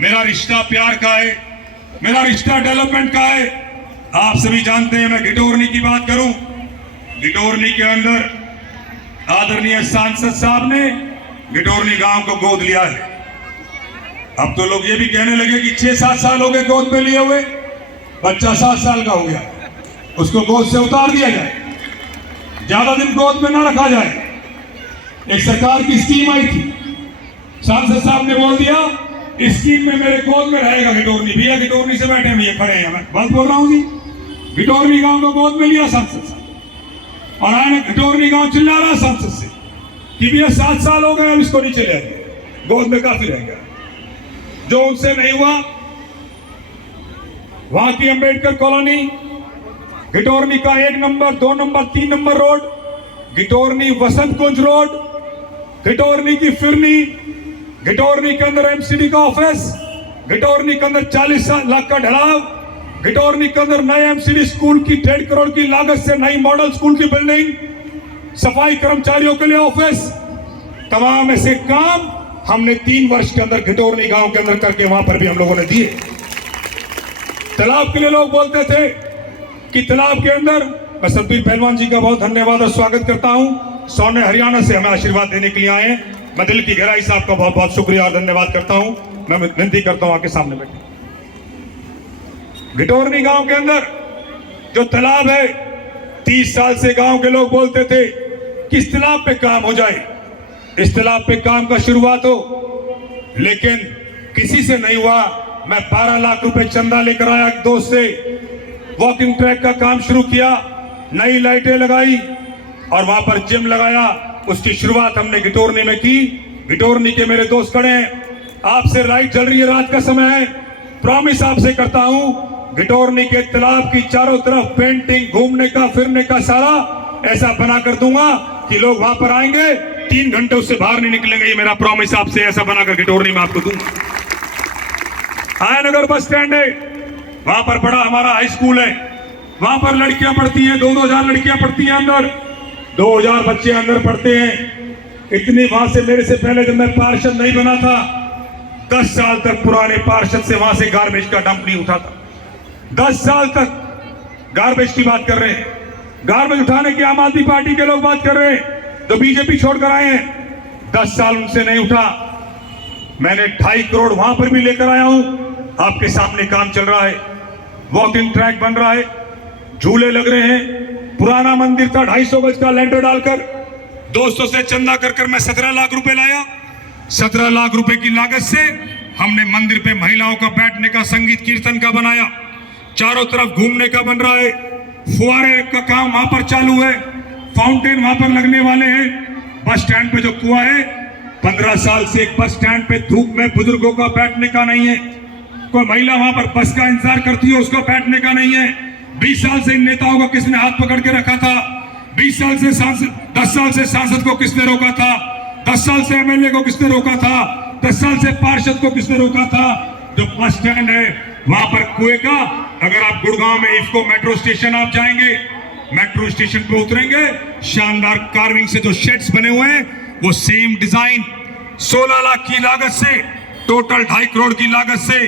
मेरा रिश्ता प्यार का है, मेरा रिश्ता डेवलपमेंट का है। आप सभी जानते हैं मैं घिटोरनी की बात करूं, घिटोरनी के अंदर आदरणीय सांसद साहब ने घिटोरनी गांव को गोद लिया है। अब तो लोग ये भी कहने लगे कि 6-7 साल हो गए गोद में लिए हुए, बच्चा 7 साल का हो गया, उसको गोद से उतार दिया जाए, ज्यादा दिन गोद में ना रखा जाए। एक सरकार की स्कीम आई थी, सांसद साहब ने बोल दिया इस स्कीम में मेरे गोद में रहेगा घिटोरनी। भैया घिटोरनी से बैठे हैं, ये खड़े हैं, मैं बात बोल रहा हूं जी। घिटोरनी गांव को गोद में लिया सांसद साहब, और आने घिटोरनी गांव चिल्ला रहा सांसद से कि भैया 7 साल हो गए, अब इसको नीचे ले आए, गोद में काफी रह गया। जो उनसे नहीं हुआ, वहां की अंबेडकर कॉलोनी, घिटोरनी का 1 number 2 number 3 number road, Ghitorni Vasant Kunj road, Ghitorni की फिरनी, घिटोरनी के अंदर एमसीडी का ऑफिस, घिटोरनी के अंदर 40 लाख का ढलाव, घिटोरनी के अंदर नए एमसीडी स्कूल की 1.5 करोड़ की लागत से नई मॉडल स्कूल की बिल्डिंग, सफाई कर्मचारियों के लिए ऑफिस, तमाम ऐसे काम हमने 3 वर्ष के अंदर घिटोरनी गांव के अंदर करके वहां पर भी हम लोगों ने दिए। तालाब के लिए लोग बोलते थे कि तालाब के अंदर, मैं सतबीर पहलवान जी का बहुत धन्यवाद और स्वागत करता हूं, सोने हरियाणा से हमें आशीर्वाद देने के लिए आए हैं। मैं दिल की गहराई से आपका बहुत बहुत शुक्रिया और धन्यवाद करता हूं। मैं विनती करता हूं आपके सामने बैठे। घिटोरनी गांव के अंदर जो तालाब है, 30 साल से गांव के लोग बोलते थे कि इस तालाब पे काम हो जाए, इस तालाब पे काम का शुरुआत हो, लेकिन किसी से नहीं हुआ। मैं 12 लाख रुपए चंदा लेकर आया एक दोस्त से, वॉकिंग ट्रैक का काम शुरू किया, नई लाइटें लगाई और वहां पर जिम लगाया। उसकी शुरुआत हमने घिटोरनी में की। घिटोरनी के मेरे दोस्त खड़े हैं, आपसे लाइट जल रही है, रात का समय है, प्रॉमिस आपसे करता हूं घिटोरनी के तालाब की चारों तरफ पेंटिंग, घूमने का फिरने का सारा ऐसा बना कर दूंगा कि लोग वहां पर आएंगे 3 घंटे उससे बाहर नहीं निकलेंगे। ये मेरा प्रॉमिस आपसे ऐसा बनाकर घिटोरनी में आपको दूंगा। आयनगर बस स्टैंड है, वहां पर बड़ा हमारा हाई स्कूल है, वहां पर लड़कियां पढ़ती हैं, 2-2 हजार लड़कियां पढ़ती हैं अंदर, 2000 बच्चे अंदर पढ़ते हैं। इतनी वहां से मेरे से पहले जब मैं पार्षद नहीं बना था, 10 साल तक पुराने पार्षद से वहां से गार्बेज का डंप नहीं उठा था। 10 साल तक गार्बेज की बात कर रहे हैं, गार्बेज उठाने की आम आदमी पार्टी के लोग बात कर रहे हैं, तो बीजेपी छोड़कर आए हैं। 10 साल उनसे नहीं उठा। मैंने 2.5 करोड़ वहां पर भी लेकर आया हूं, आपके सामने काम चल रहा है, वॉकिंग ट्रैक बन रहा है, झूले लग रहे हैं। पुराना मंदिर था, 250 गज का लेंटर डालकर दोस्तों से चंदा कर मैं 17 लाख रुपए लाया। 17 लाख रुपए की लागत से हमने मंदिर पे महिलाओं का बैठने का, संगीत कीर्तन का बनाया, चारों तरफ घूमने का बन रहा है, फुहारे का काम वहां पर चालू है, फाउंटेन वहां पर लगने वाले हैं। बस स्टैंड पे जो कुआं है, 15 साल से एक बस स्टैंड पे धूप में बुजुर्गों का बैठने का नहीं है, कोई महिला वहां पर बस का इंतजार करती है, उसको बैठने का नहीं है। 20 साल से इन नेताओं को किसने हाथ पकड़ के रखा था? 20 साल से सांसद, 10 साल से सांसद को किसने रोका था? 10 साल से एमएलए को किसने रोका था? 10 साल से पार्षद को किसने रोका था? जो बस स्टैंड है वहां पर कुएं का, अगर आप गुड़गांव में इफ्को मेट्रो स्टेशन आप जाएंगे, मेट्रो स्टेशन पे उतरेंगे, शानदार कार्विंग से जो शेड्स बने हुए हैं, वो सेम डिजाइन 16 लाख की लागत से, टोटल 2.5 करोड़ की लागत से,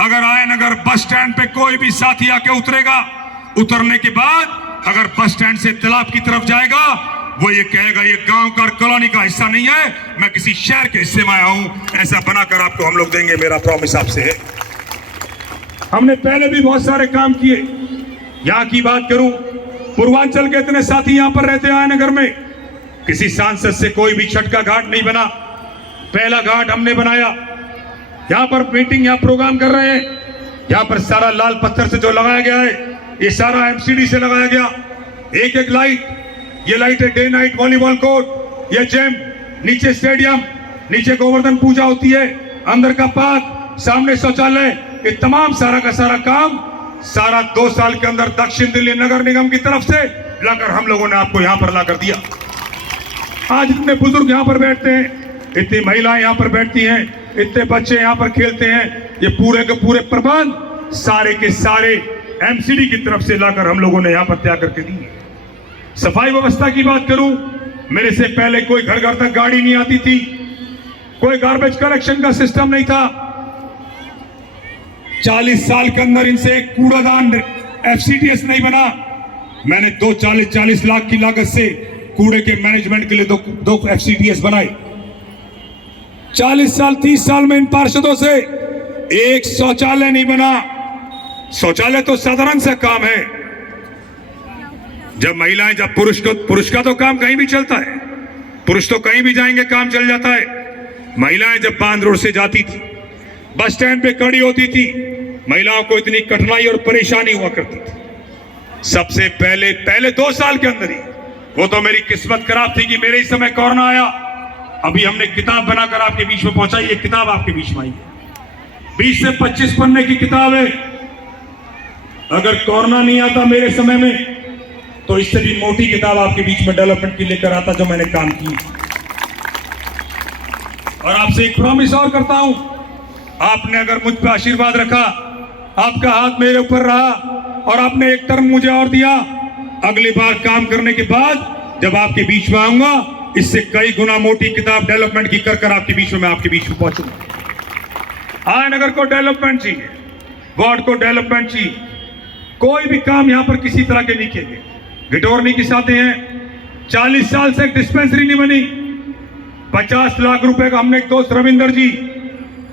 अगर आयनगर बस स्टैंड पे कोई भी साथी आके उतरेगा, उतरने के बाद अगर बस स्टैंड से तालाब की तरफ जाएगा, वो ये कहेगा ये गांव का कॉलोनी का हिस्सा नहीं है, मैं किसी शहर के हिस्से में आया हूं। ऐसा बनाकर आपको हम लोग देंगे, मेरा प्रॉमिस आपसे है। हमने पहले भी बहुत सारे काम किए। यहां की बात करूं, पूर्वांचल के इतने साथी यहां पर रहते हैं आयनगर में, किसी सांसद से कोई भी छठ का घाट नहीं बना, पहला घाट हमने बनाया। यहां पर मीटिंग, यहां प्रोग्राम कर रहे हैं, यहां पर सारा लाल पत्थर से जो लगाया गया है, ये सारा एमसीडी से लगाया गया। एक एक लाइट, ये लाइट है डे नाइट वॉलीबॉल कोर्ट, ये जिम, नीचे स्टेडियम, नीचे गोवर्धन पूजा होती है, अंदर का पार्क, सामने शौचालय, ये तमाम सारा का सारा काम सारा 2 साल के अंदर दक्षिण दिल्ली नगर निगम की तरफ से लाकर हम लोगों ने आपको यहां पर लाकर दिया। आज इतने बुजुर्ग यहां पर बैठते हैं, इतनी महिलाएं यहां पर बैठती हैं, इतने बच्चे यहां पर खेलते हैं, ये पूरे के पूरे प्रबंध सारे के सारे एमसीडी की तरफ से लाकर हम लोगों ने यहां पर तैयार करके दी। सफाई व्यवस्था की बात करूं, मेरे से पहले कोई घर घर तक गाड़ी नहीं आती थी, कोई गार्बेज कलेक्शन का सिस्टम नहीं था। 40 साल के अंदर इनसे एक कूड़ादान FCTS नहीं बना। मैंने 40 लाख की लागत से कूड़े के मैनेजमेंट के लिए दो FCTS बनाए। 40 साल 30 साल में इन पार्षदों से एक शौचालय नहीं बना। शौचालय तो साधारण सा काम है। जब महिलाएं, जब पुरुष का तो काम कहीं भी चलता है, पुरुष तो कहीं भी जाएंगे काम चल जाता है। महिलाएं जब बांध रोड से जाती थी, बस स्टैंड पे खड़ी होती थी, महिलाओं को इतनी कठिनाई और परेशानी हुआ करती थी। सबसे पहले 2 साल के अंदर ही, वो तो मेरी किस्मत खराब थी कि मेरे ही समय कोरोना आया। अभी हमने किताब बनाकर आपके बीच में पहुंचाई। ये किताब आपके बीच में आई है, 20 से 25 पन्ने की किताब है। अगर कोरोना नहीं आता मेरे समय में तो इससे भी मोटी किताब आपके बीच में डेवलपमेंट की लेकर आता जो मैंने काम की। और आपसे एक प्रॉमिस और करता हूं, आपने अगर मुझ पर आशीर्वाद रखा, आपका हाथ मेरे ऊपर रहा और आपने एक टर्म मुझे और दिया, अगली बार काम करने के बाद जब आपके बीच में आऊंगा, इससे कई गुना मोटी किताब डेवलपमेंट की कर आपके बीच में मैं आपके बीच में पहुंचूंगा। आयनगर को डेवलपमेंट चाहिए, वार्ड को डेवलपमेंट चाहिए। कोई भी काम यहां पर किसी तरह के नहीं किए गए। गिटोरनी की साथी हैं, 40 साल से एक डिस्पेंसरी नहीं बनी। 50 लाख रुपए का हमने एक दोस्त रविंदर जी,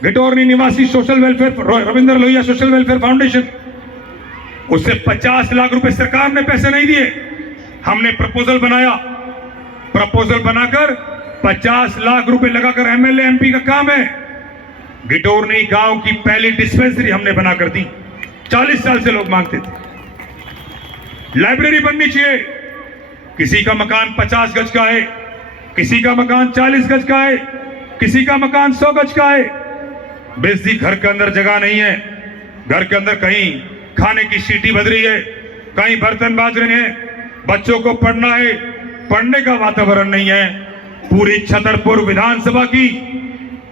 गिटोरनी निवासी social welfare, Ravinder Lohia social welfare foundation, उससे 50 लाख रुपए सरकार ने पैसे नहीं दिए। हमने प्रपोजल बनाया, प्रपोजल बनाकर 50 लाख रुपए लगाकर MLA MP का काम है। गिटोरनी गांव की पहली डिस्पेंसरी हमने बनाकर दी। 40 साल से लोग मांगते थे। लाइब्रेरी बननी चाहिए। किसी का मकान 50 गज का है, किसी का मकान 40 गज का है, किसी का मकान 100 गज का है। बेसिक घर के अंदर जगह नहीं है। घर के अंदर कहीं खाने की सीटी बज रही है, कहीं बर्तन बाज रहे हैं, बच्चों को पढ़ना है, पढ़ने का वातावरण नहीं है। पूरी छतरपुर विधानसभा की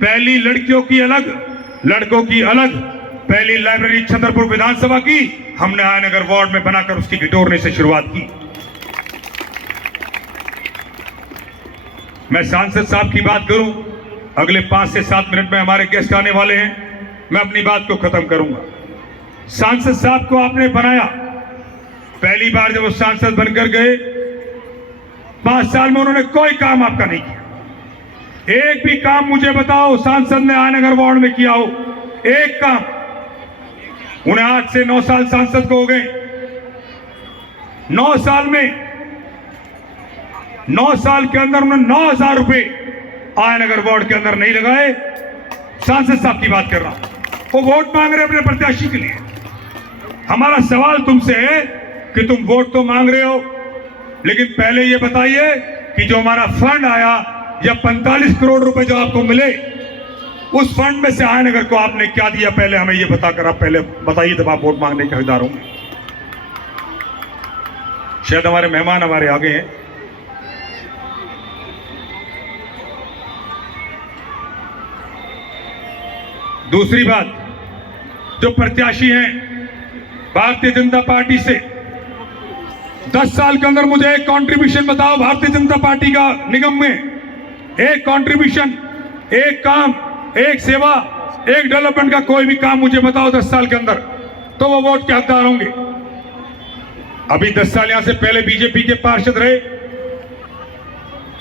पहली लड़कियों की अलग, लड़कों की अलग पहली लाइब्रेरी छतरपुर विधानसभा की हमने आयनगर वार्ड में बनाकर उसकी गिटोरने से शुरुआत की। मैं सांसद साहब की बात करूं, अगले 5 से 7 मिनट में हमारे गेस्ट आने वाले हैं, मैं अपनी बात को खत्म करूंगा। सांसद साहब को आपने बनाया, पहली बार जब वो सांसद बनकर गए, 5 साल में उन्होंने कोई काम आपका नहीं किया। एक भी काम मुझे बताओ सांसद ने आयनगर वार्ड में किया हो, एक काम। उन्हें आज से 9 साल सांसद को हो गए। 9 साल में, 9 साल के अंदर उन्होंने 9,000 रुपए आयनगर वार्ड के अंदर नहीं लगाए। सांसद साहब की बात कर रहा हूं, वो वोट मांग रहे अपने प्रत्याशी के लिए। हमारा सवाल तुमसे है कि तुम वोट तो मांग रहे हो, लेकिन पहले ये बताइए कि जो हमारा फंड आया या 45 करोड़ रुपए जो आपको मिले, उस फंड में से आयनगर को आपने क्या दिया, पहले हमें ये बताकर आप पहले बताइए, तब आप वोट मांगने के हकदार होंगे। शायद हमारे मेहमान हमारे आगे हैं। दूसरी बात, जो प्रत्याशी हैं भारतीय जनता पार्टी से, 10 साल के अंदर मुझे एक कंट्रीब्यूशन बताओ भारतीय जनता पार्टी का निगम में, एक कंट्रीब्यूशन, एक काम, एक सेवा, एक डेवलपमेंट का कोई भी काम मुझे बताओ 10 साल के अंदर, तो वो वोट के हकदार होंगे। अभी 10 साल यहां से पहले बीजेपी के पार्षद रहे,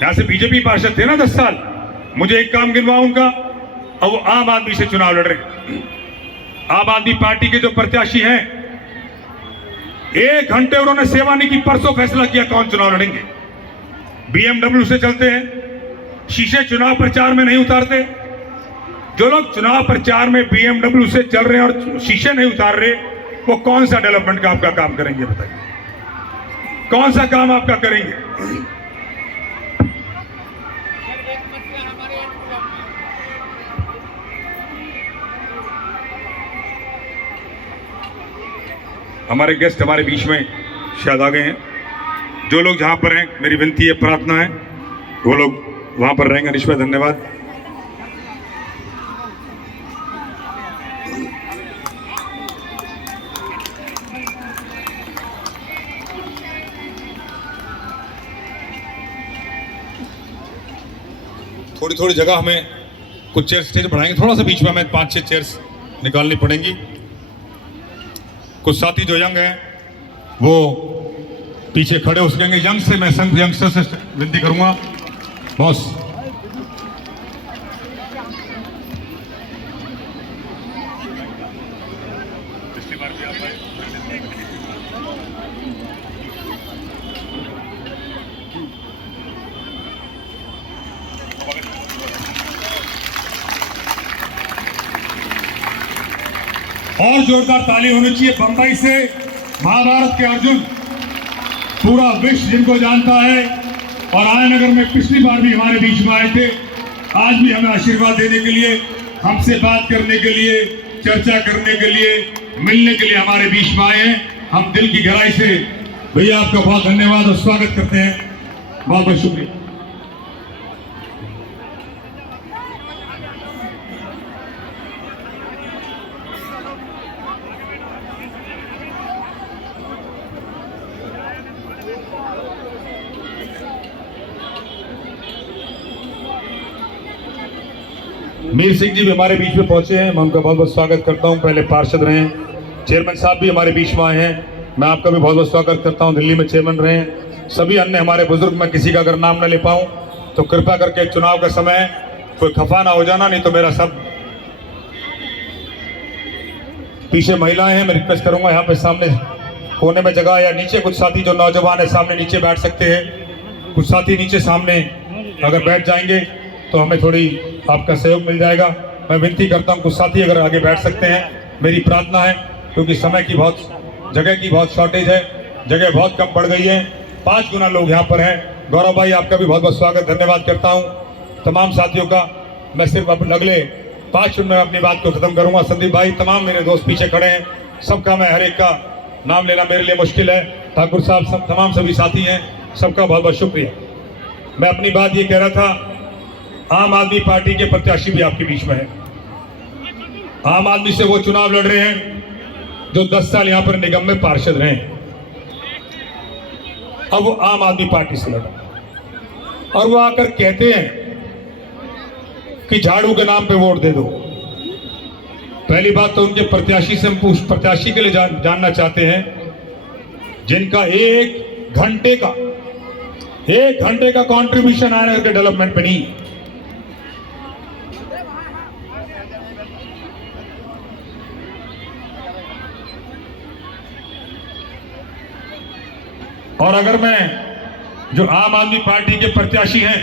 यहां से बीजेपी पार्षद थे ना 10 साल। मुझे एक काम गिनवाओ उनका, और वो आम आदमी से चुनाव लड़ रहे। आम आदमी पार्टी के जो प्रत्याशी हैं, 1 घंटे उन्होंने सेवा नहीं की। परसों फैसला किया कौन चुनाव लड़ेंगे। BMW से चलते हैं, शीशे चुनाव प्रचार में नहीं उतारते। जो लोग चुनाव प्रचार में BMW से चल रहे हैं और शीशे नहीं उतार रहे, वो कौन सा डेवलपमेंट का आपका काम करेंगे बताइए, कौन सा काम आपका करेंगे? हमारे गेस्ट हमारे बीच में शायद आ गए हैं। जो लोग जहां पर हैं, मेरी विनती है, प्रार्थना है, वो लोग वहां पर रहेंगे। निष्पय धन्यवाद। थोड़ी थोड़ी जगह हमें कुछ चेयर स्टेज बढ़ाएंगे, थोड़ा सा बीच में हमें 5-6 चेयर्स निकालनी पड़ेंगी। कुछ साथी जो यंग हैं वो पीछे खड़े हो सकेंगे। यंग से मैं संघ यंगस्टर से विनती करूंगा बॉस। और जोरदार ताली होनी चाहिए बंबई से महाभारत के अर्जुन, पूरा विश्व जिनको जानता है और आयनगर में पिछली बार भी हमारे बीच में आए थे, आज भी हमें आशीर्वाद देने के लिए, हमसे बात करने के लिए, चर्चा करने के लिए, मिलने के लिए हमारे बीच में आए हैं। हम दिल की गहराई से भैया आपका बहुत धन्यवाद और स्वागत करते हैं। बहुत बहुत शुक्रिया। मीर सिंह जी भी हमारे बीच में पहुंचे हैं, मैं उनका बहुत बहुत स्वागत करता हूं। पहले पार्षद रहे हैं, चेयरमैन साहब भी हमारे बीच में आए हैं, मैं आपका भी बहुत बहुत स्वागत करता हूं। दिल्ली में चेयरमैन रहे हैं। सभी अन्य हमारे बुजुर्ग, मैं किसी का अगर नाम न ले पाऊं तो कृपया करके चुनाव का समय कोई खफा ना हो जाना, नहीं तो मेरा सब। पीछे महिलाएं हैं, मैं रिक्वेस्ट करूंगा यहाँ पे सामने कोने में जगह या नीचे कुछ साथी जो नौजवान है सामने नीचे बैठ सकते हैं। कुछ साथी नीचे सामने अगर बैठ जाएंगे तो हमें थोड़ी आपका सहयोग मिल जाएगा। मैं विनती करता हूं कुछ साथी अगर आगे बैठ सकते हैं, मेरी प्रार्थना है, क्योंकि समय की बहुत, जगह की बहुत शॉर्टेज है, जगह बहुत कम पड़ गई है। 5 गुना लोग यहाँ पर हैं। गौरव भाई आपका भी बहुत बहुत स्वागत, धन्यवाद करता हूँ तमाम साथियों का। मैं सिर्फ अगले 5 मिनट में अपनी बात को खत्म करूंगा। संदीप भाई, तमाम मेरे दोस्त पीछे खड़े हैं, सबका मैं हर एक का नाम लेना मेरे लिए मुश्किल है। ठाकुर साहब, सब तमाम सभी साथी हैं, सबका बहुत बहुत शुक्रिया। मैं अपनी बात ये कह रहा था, आम आदमी पार्टी के प्रत्याशी भी आपके बीच में है। आम आदमी से वो चुनाव लड़ रहे हैं जो 10 साल यहां पर निगम में पार्षद रहे हैं। अब वो आम आदमी पार्टी से लड़ा और वो आकर कहते हैं कि झाड़ू के नाम पे वोट दे दो। पहली बात तो उनके प्रत्याशी से हम प्रत्याशी के लिए जानना चाहते हैं जिनका 1 घंटे का कंट्रीब्यूशन आयनगर के डेवलपमेंट पे नहीं। और अगर मैं जो आम आदमी पार्टी के प्रत्याशी हैं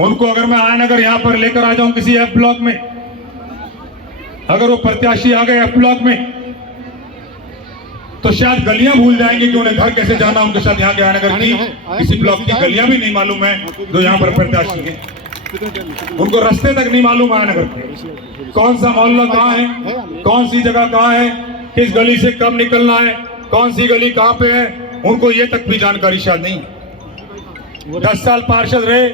उनको अगर मैं आयनगर यहां पर लेकर आ जाऊं किसी एफ ब्लॉक में, अगर वो प्रत्याशी आ गए एफ ब्लॉक में तो शायद गलियां भूल जाएंगे कि उन्हें घर कैसे जाना। उनके साथ यहाँ के आयनगर की किसी ब्लॉक की गलियां भी नहीं मालूम है जो यहाँ पर प्रत्याशी हैं। उनको रास्ते तक नहीं मालूम आयनगर के, कौन सा मोहल्ला कहाँ है, कौन सी जगह कहाँ है, किस गली से कब निकलना है, कौन सी गली कहाँ पे है, उनको ये तक भी जानकारी शायद नहीं। 10 साल पार्षद रहे,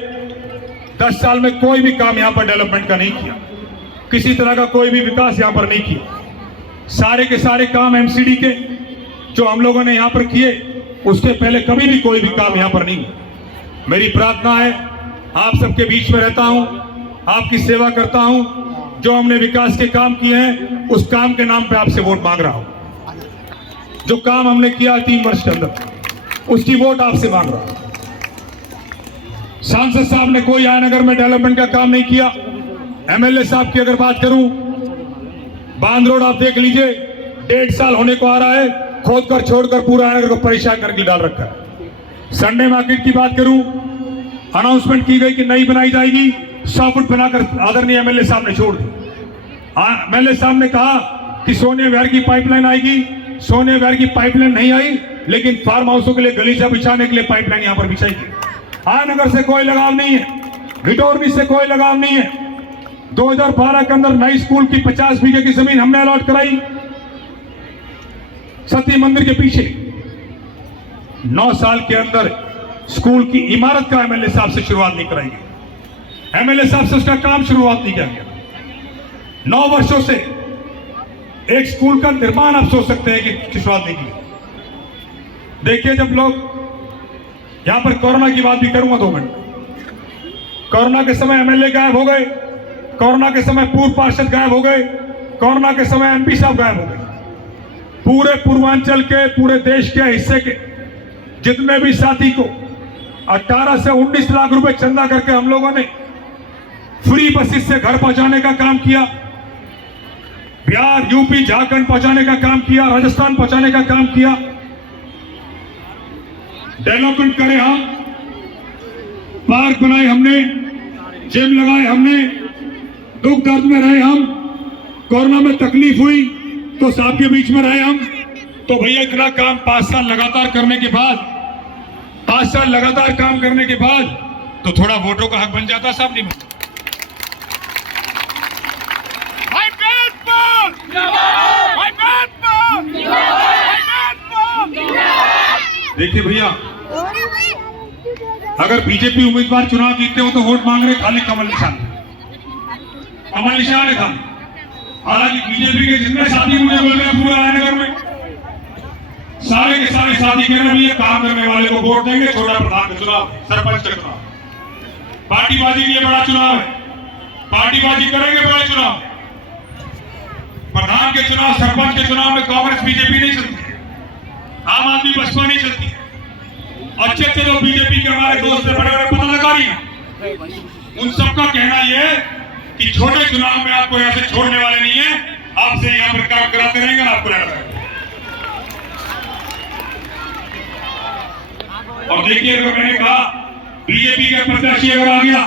10 साल में कोई भी काम यहाँ पर डेवलपमेंट का नहीं किया, किसी तरह का कोई भी विकास यहाँ पर नहीं किया। सारे के सारे काम एमसीडी के जो हम लोगों ने यहाँ पर किए, उसके पहले कभी भी कोई भी काम यहाँ पर नहीं हुआ। मेरी प्रार्थना है, आप सबके बीच में रहता हूँ, आपकी सेवा करता हूँ, जो हमने विकास के काम किए हैं उस काम के नाम पे आपसे वोट मांग रहा हूँ। जो काम हमने किया 3 वर्ष के अंदर उसकी वोट आपसे मांग रहा हूं। सांसद साहब ने कोई आयनगर में डेवलपमेंट का काम नहीं किया। एमएलए साहब की अगर बात करूं, बांध रोड आप देख लीजिए, 1.5 साल होने को आ रहा है, खोद कर छोड़कर पूरा आयनगर को परेशान करके डाल रखा है। संडे मार्केट की बात करूं, अनाउंसमेंट की गई कि नई बनाई जाएगी, 100 फुट बनाकर आदरणीय एमएलए साहब ने छोड़ दी। एमएलए साहब ने कहा कि सोने विहार की पाइपलाइन आएगी, सोने विहार की पाइपलाइन नहीं आई, लेकिन फार्म हाउसों के लिए गलीचा बिछाने के लिए पाइपलाइन यहां पर बिछाई गई। आयनगर से कोई लगाव नहीं है, विटोरनी से कोई लगाव नहीं है। 2012 के अंदर नई स्कूल की 50 बीघे की जमीन हमने अलॉट कराई सती मंदिर के पीछे। 9 साल के अंदर स्कूल की इमारत का एमएलए साहब से शुरुआत नहीं कराई गई, एमएलए साहब से उसका काम शुरुआत नहीं किया गया। 9 वर्षों से एक स्कूल का निर्माण आप सोच सकते हैं कि शुरुआत नहीं की। देखिए, जब लोग यहां पर कोरोना की बात भी करूंगा 2 मिनट, कोरोना के समय एमएलए गायब हो गए, कोरोना के समय पूर्व पार्षद गायब हो गए, कोरोना के समय एमपी साहब गायब हो गए। पूरे पूर्वांचल के, पूरे देश के हिस्से के जितने भी साथी को 18 से 19 लाख रुपए चंदा करके हम लोगों ने फ्री बसेस से घर पहुंचाने का काम किया, बिहार, यूपी, झारखंड पहुंचाने का काम किया, राजस्थान पहुंचाने का काम किया। डेवलपमेंट करे हम, पार्क बनाए हमने, जिम लगाए हमने, दुख दर्द में रहे हम, कोरोना में तकलीफ हुई तो साहब के बीच में रहे हम। तो भैया इतना काम 5 साल लगातार करने के बाद, 5 साल लगातार काम करने के बाद तो थोड़ा वोटों का हक बन जाता साहब, नहीं बनता। देखिए भैया, अगर बीजेपी उम्मीदवार चुनाव जीतते हो तो वोट मांग रहे खाली कमल निशान, कमल निशान है खाली। हालांकि बीजेपी के जितने साथी मुझे बोल रहे हैं पूरे रायनगर में, सारे के सारे साथी कह रहे हैं काम करने वाले को वोट देंगे, छोटा प्रधान का चुनाव, सरपंच का चुनाव, पार्टीबाजी के लिए बड़ा चुनाव है, पार्टीबाजी करेंगे बड़ा चुनाव। प्रधान के चुनाव, सरपंच के चुनाव में कांग्रेस बीजेपी नहीं चलती, आम आदमी बसपा नहीं चलती। अच्छे अच्छे लोग बीजेपी के हमारे दोस्त है, बड़े बड़े पदाधिकारी हैं, उन सबका कहना यह है कि छोटे चुनाव में आपको यहां से छोड़ने वाले नहीं है, आपसे यहां पर काम कराते रहेंगे, आपको लड़ना। और देखिए, अगर मैंने कहा बीजेपी का प्रत्याशी अगर आ गया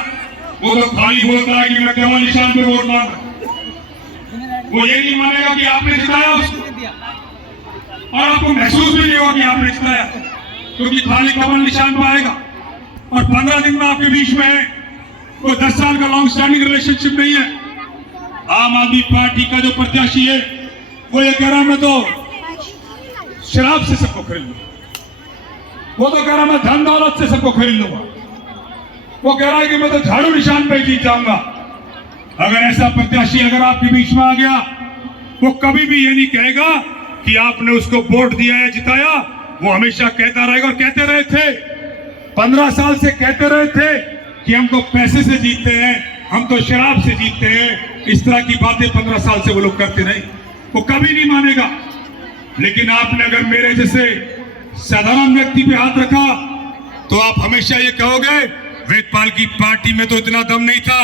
वो तो खाली बोलता है कि मैं कमल निशान पे वोट मांग, वो ये नहीं मानेगा कि आपने जिताया उसको, और आपको महसूस भी नहीं होगा कि आपने जिताया, क्योंकि खाली कमल निशान पर आएगा और 15 दिन में आपके बीच में है, कोई 10 साल का लॉन्ग स्टैंडिंग रिलेशनशिप नहीं है। आम आदमी पार्टी का जो प्रत्याशी है वो ये कह रहा मैं तो शराब से सबको खरीद लूंगा, वो तो कह रहा मैं धन दौलत से सबको खरीद लूंगा, वो कह रहा है कि मैं तो झाड़ू निशान पे जीत जाऊंगा। अगर ऐसा प्रत्याशी अगर आपके बीच में आ गया, वो कभी भी ये नहीं कहेगा कि आपने उसको वोट दिया या जिताया, वो हमेशा कहता रहेगा, और कहते रहे थे 15 साल से कहते रहे थे कि हम तो पैसे से जीतते हैं, हम तो शराब से जीतते हैं। इस तरह की बातें 15 साल से वो लोग करते नहीं, वो कभी नहीं मानेगा। लेकिन आपने अगर मेरे जैसे साधारण व्यक्ति पे हाथ रखा तो आप हमेशा ये कहोगे वेदपाल की पार्टी में तो इतना दम नहीं था,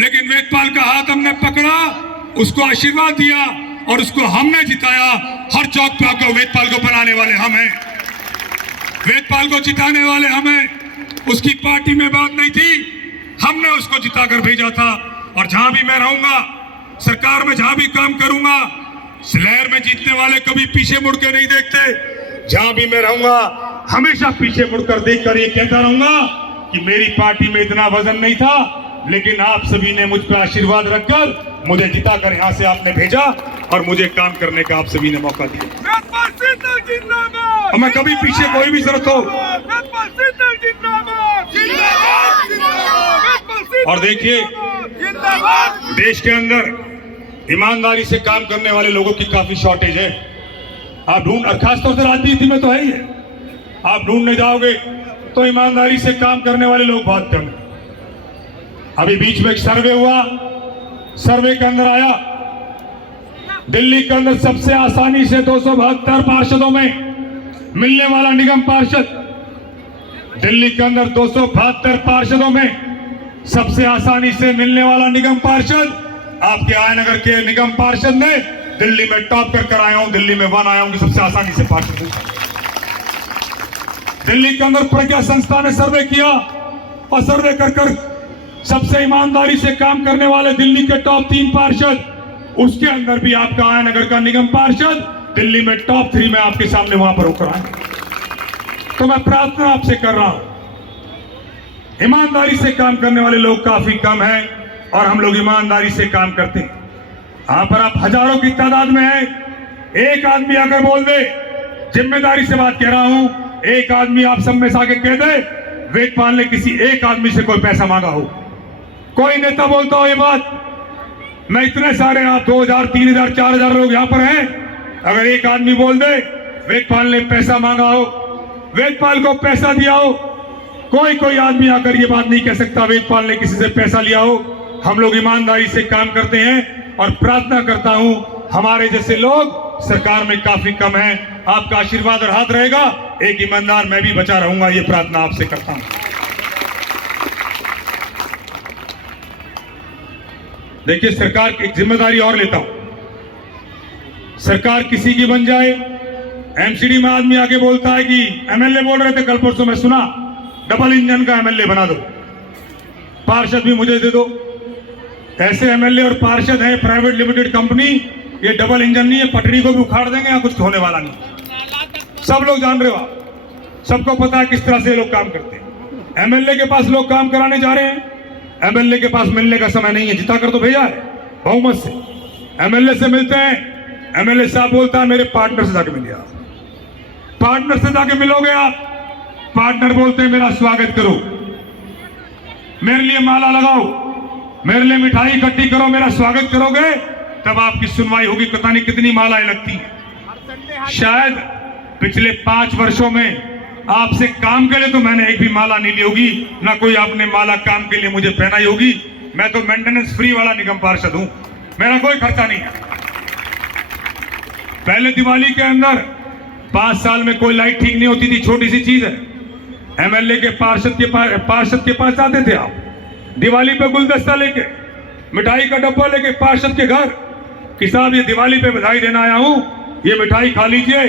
लेकिन वेदपाल का हाथ हमने पकड़ा, उसको आशीर्वाद दिया और उसको हमने जिताया। हर चौक पे आकर वेदपाल को बनाने वाले हम हैं, वेदपाल को जिताने वाले हम हैं। उसकी पार्टी में बात नहीं थी, हमने उसको जिताकर भेजा था। और जहां भी मैं रहूंगा, सरकार में जहां भी काम करूंगा, लहर में जीतने वाले कभी पीछे मुड़ के नहीं देखते। जहां भी मैं रहूंगा हमेशा पीछे मुड़कर देखकर ये कहता रहूंगा कि मेरी पार्टी में इतना वजन नहीं था, लेकिन आप सभी ने मुझ पर आशीर्वाद रखकर मुझे जिताकर यहाँ से आपने भेजा और मुझे काम करने का आप सभी ने मौका दिया। और मैं कभी पीछे कोई भी जरूरत हो। और देखिए, देश के अंदर ईमानदारी से काम करने वाले लोगों की काफी शॉर्टेज है। आप ढूंढ, खासतौर से राजनीति में तो है ही है, आप ढूंढने जाओगे तो ईमानदारी से काम करने वाले लोग बहुत कम हैं। अभी बीच में एक सर्वे हुआ, सर्वे के अंदर आया दिल्ली के अंदर सबसे आसानी से 272 पार्षदों में मिलने वाला निगम पार्षद, दिल्ली के अंदर 272 पार्षदों में सबसे आसानी से मिलने वाला निगम पार्षद आपके आयनगर के निगम पार्षद ने दिल्ली में टॉप कर आया हूं, दिल्ली में 1 आया हूं कि सबसे आसानी से पार्षद हूं। दिल्ली के अंदर प्रज्ञा संस्था ने सर्वे किया और सर्वे कर सबसे ईमानदारी से काम करने वाले दिल्ली के टॉप 3 पार्षद, उसके अंदर भी आपका आयनगर का निगम पार्षद दिल्ली में टॉप 3 में आपके सामने वहां पर होकर आए। तो मैं प्रार्थना आपसे कर रहा हूं, ईमानदारी से काम करने वाले लोग काफी कम हैं और हम लोग ईमानदारी से काम करते हैं। यहां पर आप हजारों की तादाद में हैं, एक आदमी अगर बोल दे, जिम्मेदारी से बात कह रहा हूं, एक आदमी आप सब में से आके कह दे वेदपाल ने किसी एक आदमी से कोई पैसा मांगा हो, कोई नेता बोलता हो ये बात, मैं इतने सारे आप 2000, 3000, 4000 लोग यहां पर हैं, अगर एक आदमी बोल दे वेदपाल ने पैसा मांगा हो, वेदपाल को पैसा दिया हो, कोई आदमी आकर ये बात नहीं कह सकता वेदपाल ने किसी से पैसा लिया हो। हम लोग ईमानदारी से काम करते हैं और प्रार्थना करता हूं हमारे जैसे लोग सरकार में काफी कम है। आपका आशीर्वाद और हाथ रहेगा, एक ईमानदार मैं भी बचा रहूंगा, ये प्रार्थना आपसे करता हूं। देखिए, सरकार की जिम्मेदारी और लेता हूं। सरकार किसी की बन जाए, एमसीडी में आदमी आके बोलता है कि एमएलए बोल रहे थे कल परसों, मैं सुना, डबल इंजन का एमएलए बना दो, पार्षद भी मुझे दे दो। ऐसे एमएलए और पार्षद हैं प्राइवेट लिमिटेड कंपनी, ये डबल इंजन नहीं है, पटरी को भी उखाड़ देंगे, या कुछ होने वाला नहीं। सब लोग जान रहे हो, आप सबको पता है किस तरह से लोग काम करते हैं। एमएलए के पास लोग काम कराने जा रहे हैं, एमएलए के पास मिलने का समय नहीं है, जिता कर तो भेजा है बहुमत से। एमएलए से मिलते हैं, एमएलए साहब बोलता है मेरे पार्टनर से जाके मिलिए आप, पार्टनर से जाके मिलोगे आप, पार्टनर बोलते हैं मेरा स्वागत करो, मेरे लिए माला लगाओ, मेरे लिए मिठाई इकट्ठी करो, मेरा स्वागत करोगे तब आपकी सुनवाई होगी। पता नहीं कितनी मालाएं लगती हैं। शायद पिछले 5 वर्षों में आपसे काम के लिए तो मैंने एक भी माला नहीं ली होगी, ना कोई आपने माला काम के लिए मुझे पहनाई होगी। मैं तो मेंटेनेंस फ्री वाला निगम पार्षद हूं, मेरा कोई खर्चा नहीं है। पहले दिवाली के अंदर 5 साल में कोई लाइट ठीक नहीं होती थी, छोटी सी चीज है। एमएलए के पार्षद के पास जाते थे आप, दिवाली पे गुलदस्ता लेके, मिठाई का डब्बा लेके पार्षद के घर कि साहब ये दिवाली पे बधाई देना आया हूं, ये मिठाई खा लीजिए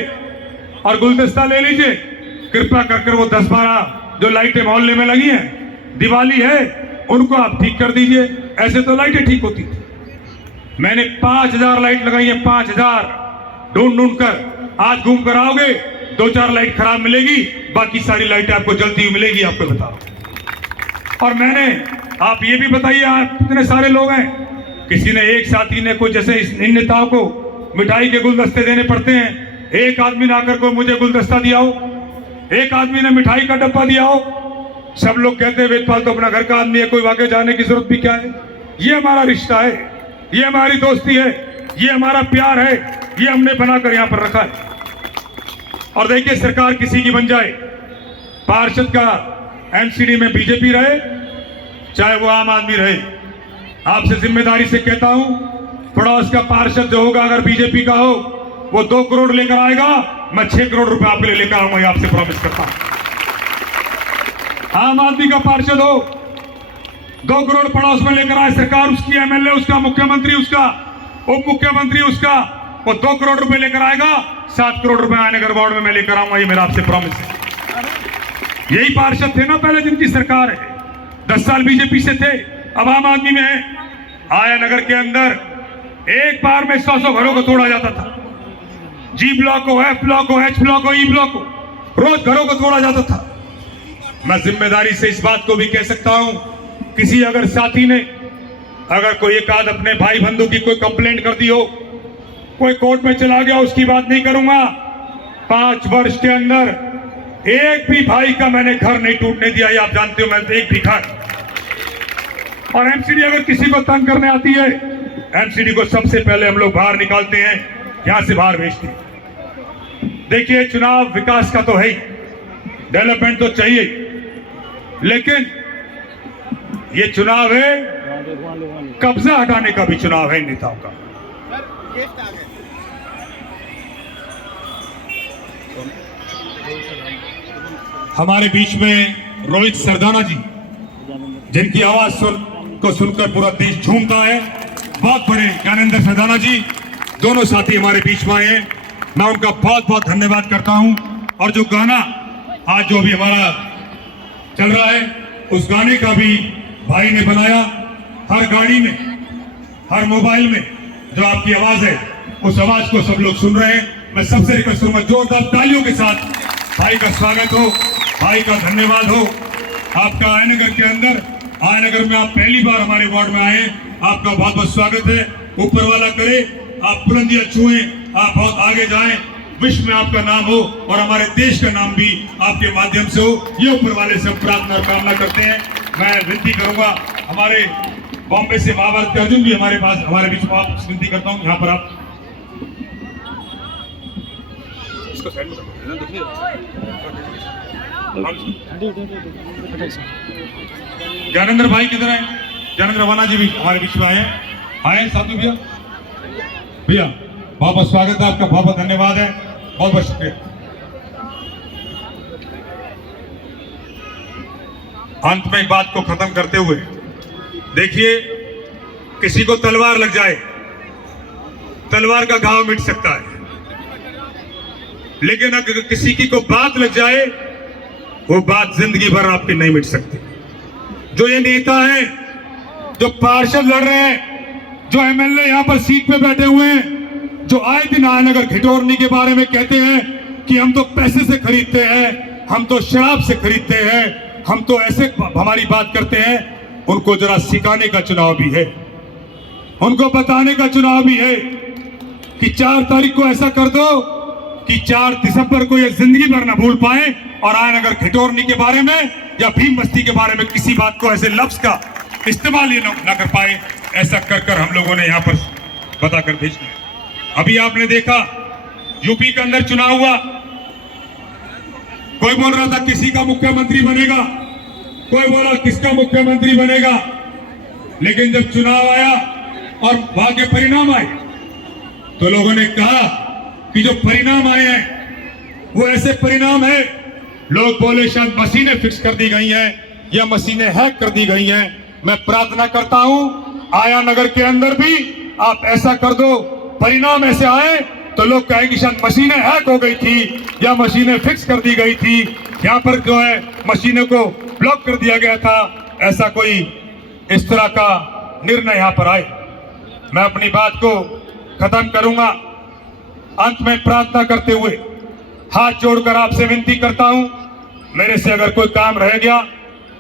और गुलदस्ता ले लीजिए, कृपया कर वो 10-12 जो लाइटें मोहल्ले में लगी हैं, दिवाली है, उनको आप ठीक कर दीजिए। ऐसे तो लाइटें ठीक होती थी। मैंने 5000 लाइट लगाई है, 5000 ढूंढ कर। आज घूम कर आओगे 2-4 लाइट खराब मिलेगी, बाकी सारी लाइटें आपको जलती हुई मिलेगी, आपको बता रहा हूं। और मैंने, आप ये भी बताइए, आप कितने सारे लोग हैं, किसी ने, एक साथी ने, कोई जैसे इन नेताओं को मिठाई के गुलदस्ते देने पड़ते हैं, एक आदमी ने आकर को मुझे गुलदस्ता दिया हो, एक आदमी ने मिठाई का डब्बा दिया हो। सब लोग कहते हैं वेदपाल तो अपना घर का आदमी है, कोई वाकई जाने की जरूरत भी क्या है। ये हमारा रिश्ता है, ये हमारी दोस्ती है, ये हमारा प्यार है, ये हमने बनाकर यहां पर रखा है। और देखिए, सरकार किसी की बन जाए, पार्षद का एमसीडी में बीजेपी रहे, चाहे वो आम आदमी रहे, आपसे जिम्मेदारी से कहता हूं, पड़ोस का पार्षद जो होगा अगर बीजेपी का हो, वो 2 करोड़ लेकर आएगा, मैं 6 करोड़ रुपए आपके लिए लेकर आऊंगा, ये आपसे प्रॉमिस करता हूं। आम आदमी का पार्षद हो, 2 करोड़ पड़ोस में लेकर आए, सरकार उसकी, एमएलए उसका, मुख्यमंत्री उसका, उप मुख्यमंत्री उसका, वो 2 करोड़ रुपए लेकर आएगा, 7 करोड़ रुपए आयनगर वार्ड में मैं लेकर आऊंगा, ये मेरा आपसे प्रॉमिस है। यही पार्षद थे ना पहले जिनकी सरकार है, 10 साल बीजेपी से थे, अब आम आदमी में है। आया नगर के अंदर एक बार में 100 घरों को तोड़ा जाता था, जी ब्लॉक हो, एफ ब्लॉक हो, एच ब्लॉक हो, ई ब्लॉक हो, रोज घरों को तोड़ा जाता था। मैं जिम्मेदारी से इस बात को भी कह सकता हूं, किसी अगर साथी ने, अगर कोई एक आध अपने भाई बंधु की कोई कंप्लेंट कर दी हो, कोई कोर्ट में चला गया, उसकी बात नहीं करूंगा। 5 वर्ष के अंदर एक भी भाई का मैंने घर नहीं टूटने दिया, ये आप जानते हो, मैं एक भी घर। और एमसीडी अगर किसी को तंग करने आती है, एमसीडी को सबसे पहले हम लोग बाहर निकालते हैं, यहां से बाहर भेजते हैं। देखिए, चुनाव विकास का तो है ही, डेवलपमेंट तो चाहिए, लेकिन ये चुनाव है कब्जा हटाने का भी चुनाव है नेताओं का। हमारे बीच में रोहित सरदाना जी, जिनकी आवाज सुनकर पूरा देश झूमता है, बहुत बड़े ज्ञानेंद्र सरदाना जी, दोनों साथी हमारे बीच में आए हैं, मैं उनका बहुत बहुत धन्यवाद करता हूं। और जो गाना आज जो भी हमारा चल रहा है, उस गाने का भी भाई ने बनाया। हर गाड़ी में, हर मोबाइल में जो आपकी आवाज है, उस आवाज को सब लोग सुन रहे हैं। मैं सबसे रिक्वेस्ट करूंगा, जोरदार तालियों के साथ भाई का स्वागत हो, भाई का धन्यवाद हो। आपका आयनगर के अंदर, आयनगर में आप पहली बार हमारे वार्ड में आए, आपका बहुत बहुत स्वागत है। ऊपर वाला करे, आप बुलंदियां छुएं, आप बहुत आगे जाएं, विश्व में आपका नाम हो और हमारे देश का नाम भी आपके माध्यम से हो, ये ऊपर वाले से प्रार्थना और कामना करते हैं। मैं विनती करूंगा, हमारे बॉम्बे से महाभारत अर्जुन भी हमारे पास, हमारे बीच में, आप विनती करता हूं, यहाँ पर आप इसको साइड में देखिए। ज्ञानेंद्र भाई किधर है? ज्ञानेंद्र वाना जी भी हमारे बीच में आए हैं, आए साधु भैया, भैया बहुत बहुत स्वागत है आपका, बहुत बहुत धन्यवाद है, बहुत बहुत शुक्रिया। अंत में एक बात को खत्म करते हुए, देखिए, किसी को तलवार लग जाए, तलवार का घाव मिट सकता है, लेकिन अगर किसी की को बात लग जाए, वो बात जिंदगी भर आपकी नहीं मिट सकती। जो ये नेता हैं, जो पार्षद लड़ रहे हैं, जो एमएलए यहां पर सीट पे बैठे हुए हैं, जो आए दिन आयनगर घिटोरनी के बारे में कहते हैं कि हम तो पैसे से खरीदते हैं, हम तो शराब से खरीदते हैं, हम तो ऐसे हमारी बात करते हैं, उनको जरा सिखाने का चुनाव भी है, उनको बताने का चुनाव भी है कि 4 तारीख को ऐसा कर दो कि 4 दिसंबर को ये जिंदगी भर ना भूल पाए और आयनगर घिटोरनी के बारे में या भीम बस्ती के बारे में किसी बात को ऐसे लफ्ज का इस्तेमाल ये ना कर पाए। ऐसा कर कर हम लोगों ने यहाँ पर बताकर भेजना है। अभी आपने देखा यूपी के अंदर चुनाव हुआ, कोई बोल रहा था किसी का मुख्यमंत्री बनेगा, कोई बोला किसका मुख्यमंत्री बनेगा, लेकिन जब चुनाव आया और वहां के परिणाम आए तो लोगों ने कहा कि जो परिणाम आए हैं वो ऐसे परिणाम है, लोग बोले शायद मशीनें फिक्स कर दी गई हैं या मशीनें हैक कर दी गई हैं। मैं प्रार्थना करता हूं आया नगर के अंदर भी आप ऐसा कर दो, परिणाम ऐसे आए तो लोग कहेंगे शायद मशीनें हैक हो गई थी या मशीनें फिक्स कर दी गई थी, यहाँ पर जो है मशीनों को ब्लॉक कर दिया गया था। ऐसा कोई इस तरह का निर्णय यहाँ पर आए। मैं अपनी बात को खत्म करूंगा। अंत में प्रार्थना करते हुए हाथ जोड़कर आपसे विनती करता हूं, मेरे से अगर कोई काम रह गया,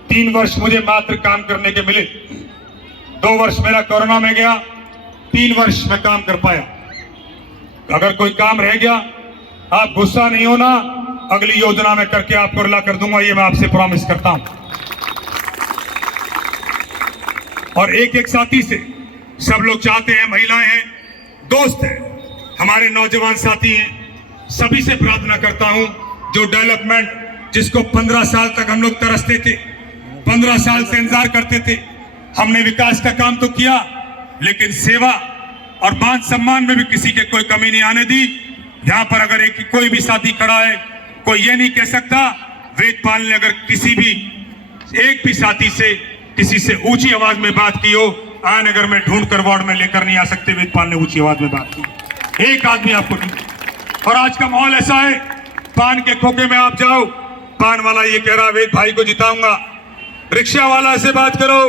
3 वर्ष मुझे मात्र काम करने के मिले, 2 वर्ष मेरा कोरोना में गया, 3 वर्ष में काम कर पाया। अगर कोई काम रह गया, आप गुस्सा नहीं होना, अगली योजना में करके आपको रिला कर दूंगा, ये मैं आपसे प्रॉमिस करता हूं। और एक एक साथी से सब लोग चाहते हैं, महिलाएं हैं, दोस्त हैं, हमारे नौजवान साथी हैं, सभी से प्रार्थना करता हूं, जो डेवलपमेंट जिसको 15 साल तक हम लोग तरसते थे, 15 साल से इंतजार करते थे, हमने विकास का काम तो किया, लेकिन सेवा और मान सम्मान में भी किसी के कोई कमी नहीं आने दी। यहां पर अगर एक कोई भी साथी खड़ा है, कोई ये नहीं कह सकता वेदपाल ने अगर किसी भी एक भी साथी से किसी से ऊंची आवाज में बात की हो, आयनगर में ढूंढ कर वार्ड में लेकर नहीं आ सकते, वेदपाल ने ऊंची आवाज में बात की, एक आदमी आपको नहीं। और आज का माहौल ऐसा है, पान के खोखे में आप जाओ, पान वाला ये कह रहा वेद भाई को जिताऊंगा, रिक्शा वाला से बात करो,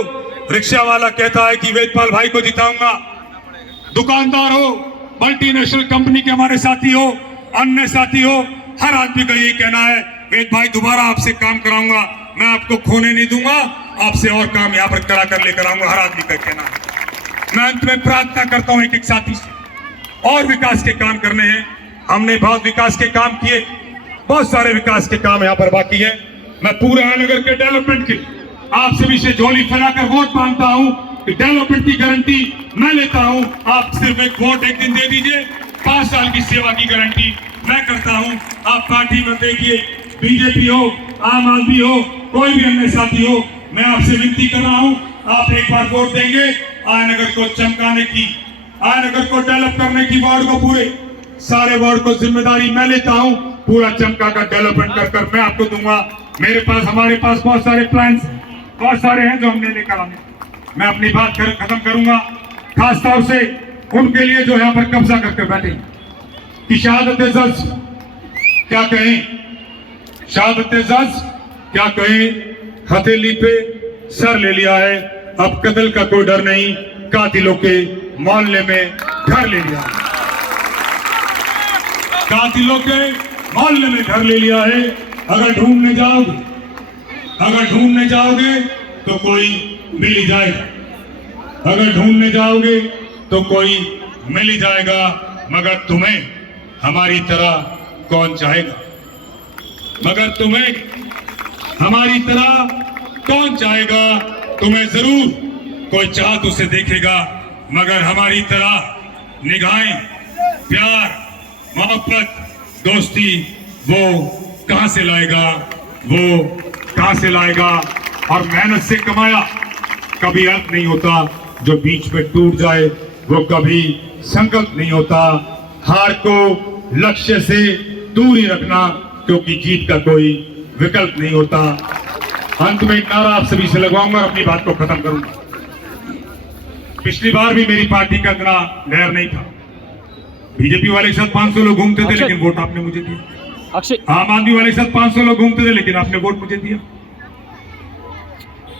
रिक्शा वाला कहता है कि वेदपाल भाई को जिताऊंगा, दुकानदार हो, मल्टीनेशनल कंपनी के हमारे साथी हो, अन्य साथी हो, हर आदमी का यही कहना है वेद भाई दोबारा आपसे काम कराऊंगा, मैं आपको खोने नहीं दूंगा, आपसे और काम यहाँ पर करा कर लेकर आऊंगा, हर आदमी का कहना है। मैं अंत में प्रार्थना करता हूं एक एक साथी से, और विकास के काम करने हैं, हमने बहुत विकास के काम किए, बहुत सारे विकास के काम यहाँ पर बाकी है। मैं पूरे आयनगर के डेवलपमेंट के आप सभी से झोली फैलाकर वोट मांगता हूं कि डेवलपमेंट की गारंटी मैं लेता हूं, आप सिर्फ एक वोट एक दिन दे दीजिए, 5 साल की सेवा की गारंटी मैं करता हूं। आप पार्टी में देखिए, बीजेपी हो, आम आदमी हो, कोई भी अन्य साथी हो, मैं आपसे विनती कर रहा हूं, आप एक बार वोट देंगे, आयनगर को चमकाने की, आयनगर को डेवलप करने की, वार्ड को पूरे सारे वार्ड को जिम्मेदारी मैं लेता हूं, पूरा चमका का डेवलपमेंट कर मैं आपको दूंगा। मेरे पास, हमारे पास बहुत सारे प्लान्स, बहुत सारे हैं जो हमने लेकर आने। मैं अपनी बात खत्म करूंगा, खास तौर से उनके लिए जो यहाँ पर कब्जा करके बैठे कि शहादत-ए-जज क्या कहें, शहादत-ए-जज क्या कहें, हथेली पे सर ले लिया है, अब कत्ल का कोई डर नहीं, कातिलों के मोहल्ले में घर ले लिया है, कातिलों के मोहल्ले में घर ले लिया है। अगर ढूंढने जाओगे, अगर ढूंढने जाओगे तो कोई मिल ही जाएगा, अगर ढूंढने जाओगे तो कोई मिल ही जाएगा, मगर तुम्हें हमारी तरह कौन चाहेगा, मगर तुम्हें हमारी तरह कौन चाहेगा, तुम्हें जरूर कोई चाहत उसे देखेगा, मगर हमारी तरह निगाहें, प्यार, मोहब्बत, दोस्ती वो कहां से लाएगा, वो कहां से लाएगा। और मेहनत से कमाया कभी अर्थ नहीं होता, जो बीच में टूट जाए वो कभी संकल्प नहीं होता। हार को लक्ष्य से दूर ही रखना, क्योंकि जीत का कोई विकल्प नहीं होता। अंत में एक नारा आप सभी से लगवाऊंगा और अपनी बात को खत्म करूंगा। पिछली बार भी मेरी पार्टी का इतना लहर नहीं था। बीजेपी वाले के साथ 500 लोग घूमते थे, लेकिन वोट आपने मुझे दिया। आम आदमी वाले के साथ 500 लोग घूमते थे, लेकिन आपने वोट मुझे दिया।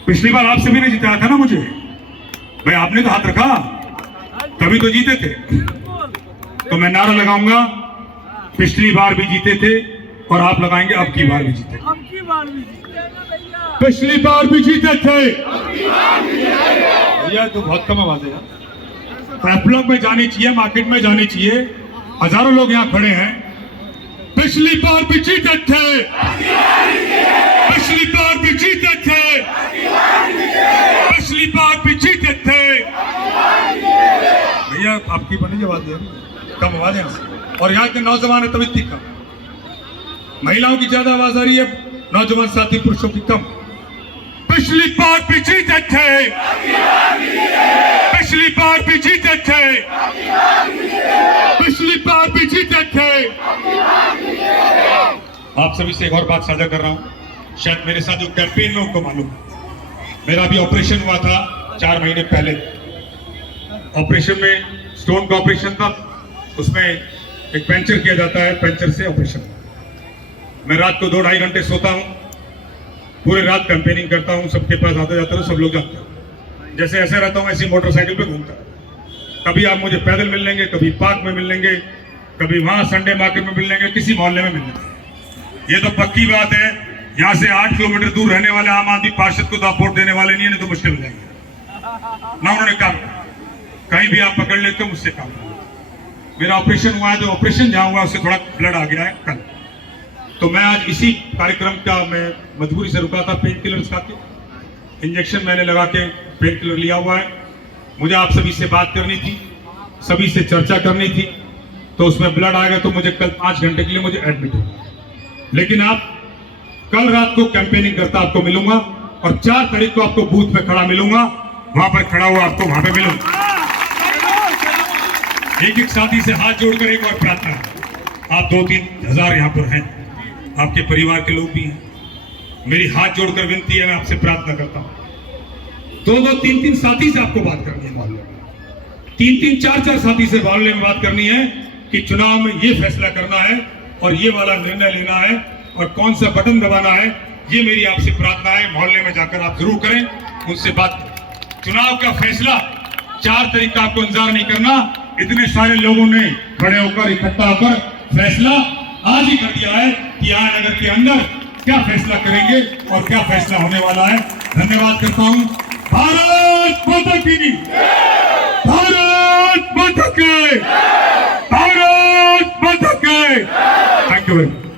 पिछली बार आपसे भी नहीं जिताया था ना मुझे भाई, आपने तो हाथ रखा, तभी तो जीते थे। तो मैं नारा लगाऊंगा, पिछली बार भी जीते थे और आप लगाएंगे अब की बार भी जीते। पिछली बार भी जीते थे भैया, तो बहुत कम आवाज है यार। एप्लॉग में जानी चाहिए, मार्केट में जानी चाहिए, हजारों लोग यहाँ खड़े हैं। पिछली बार भी जीते थे, पिछली बार भी जीते थे, पिछली बार भी जीते थे भैया। आपकी बनी आवाज है, कम आवाज है और यहाँ के नौजवान है तभी तीखा। महिलाओं की ज्यादा आवाज आ रही है, नौजवान साथी पुरुषों की कम। पिछली बार भी जीते थे, पिछली बार भी जीते थे, पिछली बार भी जीते थे। आप सभी से एक और बात साझा कर रहा हूं, शायद मेरे साथ जो कैंपेन में उनको मालूम है। मेरा भी ऑपरेशन हुआ था 4 महीने पहले। ऑपरेशन में स्टोन का ऑपरेशन था, उसमें एक पंचर किया जाता है, पंचर से ऑपरेशन। मैं रात को 2-2.5 घंटे सोता हूं, पूरे रात कैंपेनिंग करता हूं, सबके पास आते जाते हैं, सब लोग जानते हैं। जैसे ऐसे रहता हूं, ऐसी मोटरसाइकिल पे घूमता हूं। कभी आप मुझे पैदल मिल लेंगे, कभी पार्क में मिल लेंगे, कभी वहां संडे मार्केट में मिल लेंगे, किसी मोहल्ले में मिल लेंगे। ये तो पक्की बात है, यहाँ से 8 किलोमीटर दूर रहने वाले आम आदमी पार्षद को तो आप वोट देने वाले नहीं है, नहीं तो मुश्किल हो जाएगी ना। उन्होंने कहा कहीं भी आप पकड़ लेते हो, मुझसे काम। मेरा ऑपरेशन हुआ है, जो ऑपरेशन जहां हुआ उससे थोड़ा ब्लड आ गया है कल। तो मैं आज इसी कार्यक्रम का मैं मजबूरी से रुका था, पेन किलर्स खा के, इंजेक्शन मैंने लगा के पेन किलर लिया हुआ है। मुझे आप सभी से बात करनी थी, सभी से चर्चा करनी थी, तो उसमें ब्लड आ गया, तो मुझे कल 5 घंटे के लिए मुझे एडमिट हो। लेकिन आप कल रात को कैंपेनिंग करता आपको मिलूंगा और 4 तारीख को आपको बूथ पे खड़ा मिलूंगा, वहां पर खड़ा हुआ आपको वहां पे मिलूंगा। एक एक साथी से हाथ जोड़कर एक और प्रार्थना, आप 2-3 हजार यहाँ पर हैं, आपके परिवार के लोग भी हैं। मेरी हाथ जोड़कर विनती है, मैं आपसे प्रार्थना करता हूं, 2-2, 3-3 साथी से आपको बात करनी है मोहल्ले में, 3-3, 4-4 साथी से मोहल्ले में बात करनी है कि चुनाव में ये फैसला करना है और ये वाला निर्णय लेना है और कौन सा बटन दबाना है। ये मेरी आपसे प्रार्थना है, मोहल्ले में जाकर आप जरूर करें, उनसे बात करें। चुनाव का फैसला 4 तारीख का आपको इंतजार नहीं करना। इतने सारे लोगों ने खड़े होकर, इकट्ठा होकर फैसला आज ही कर दिया है कि यहाँ नगर के अंदर क्या फैसला करेंगे और क्या फैसला होने वाला है। धन्यवाद करता हूँ। भारत माता की, भारत माता की, भारत माता की। Thank you very much.